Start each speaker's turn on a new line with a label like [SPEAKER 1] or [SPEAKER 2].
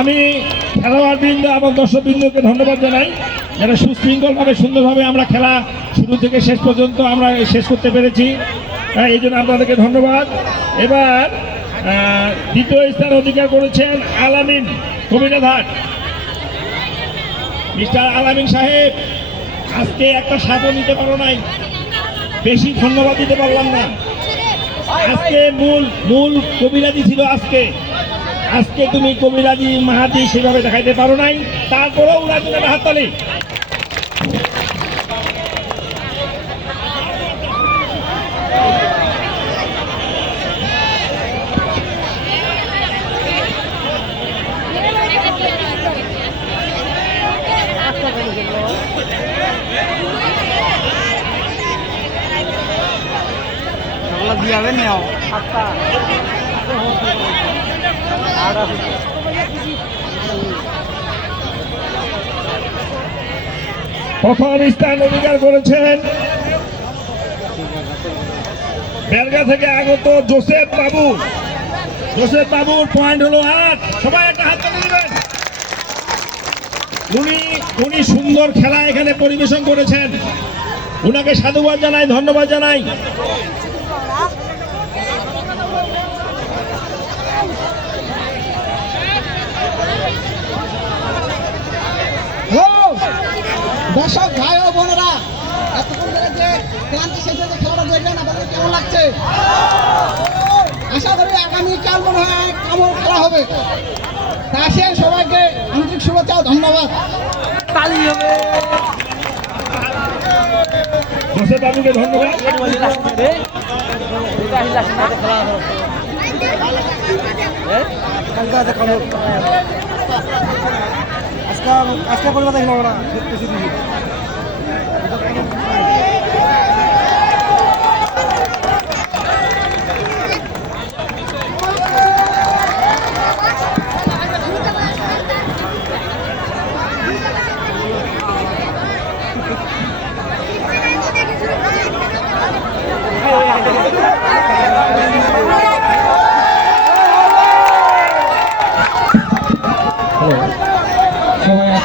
[SPEAKER 1] আমি খেলোয়াড় বৃন্দ এবং দর্শক বৃন্দকে ধন্যবাদ জানাই। যারা সুশৃঙ্খলভাবে, সুন্দরভাবে আমরা খেলা শুরু থেকে শেষ পর্যন্ত আমরা শেষ করতে পেরেছি। এই জন্য আপনাদেরকে ধন্যবাদ। এবার দ্বিতীয় স্থান অধিকার করেছেন আলামিন কবিরাঘাট মিস্টার আলামিন সাহেব, আজকে একটা সাপও নিতে পারো নাই। বেশি ধন্যবাদ দিতে পারলাম না। আজকে মূল মূল কবিরাজি ছিল আজকে। আজকে তুমি কবিরাজি মাহাদি সেভাবে দেখাইতে পারো নাই ওনার জন্য একটা হাততালি
[SPEAKER 2] দিয়ে নাও আছে
[SPEAKER 1] প্রথম স্থান অধিকার করেছেন বেলগা থেকে আগত জোসেফ বাবু। জোসেফ বাবুর পয়েন্ট হলো আট সবাই একটা হাত তুলে উনি উনি সুন্দর খেলা এখানে পরিবেশন করেছেন। উনাকে সাধুবাদ জানাই, ধন্যবাদ জানাই
[SPEAKER 3] ও দর্শক ভাই ও বোনেরা এতক্ষণ ধরে যে ক্লান্তি শেষে যে খেলাটা দেখলেন আপনাদের কেমন লাগছে? আশা করি আগামীকাল মনে হয় কেমন খেলা হবে। তা আসেন সবাইকে আন্তরিক শুভেচ্ছা ও ধন্যবাদ।
[SPEAKER 2] তালি হবে।
[SPEAKER 1] জোসেফ বাবুকে ধন্যবাদ।
[SPEAKER 2] খেলা আজকে পরিবার দেখলাম আমরা।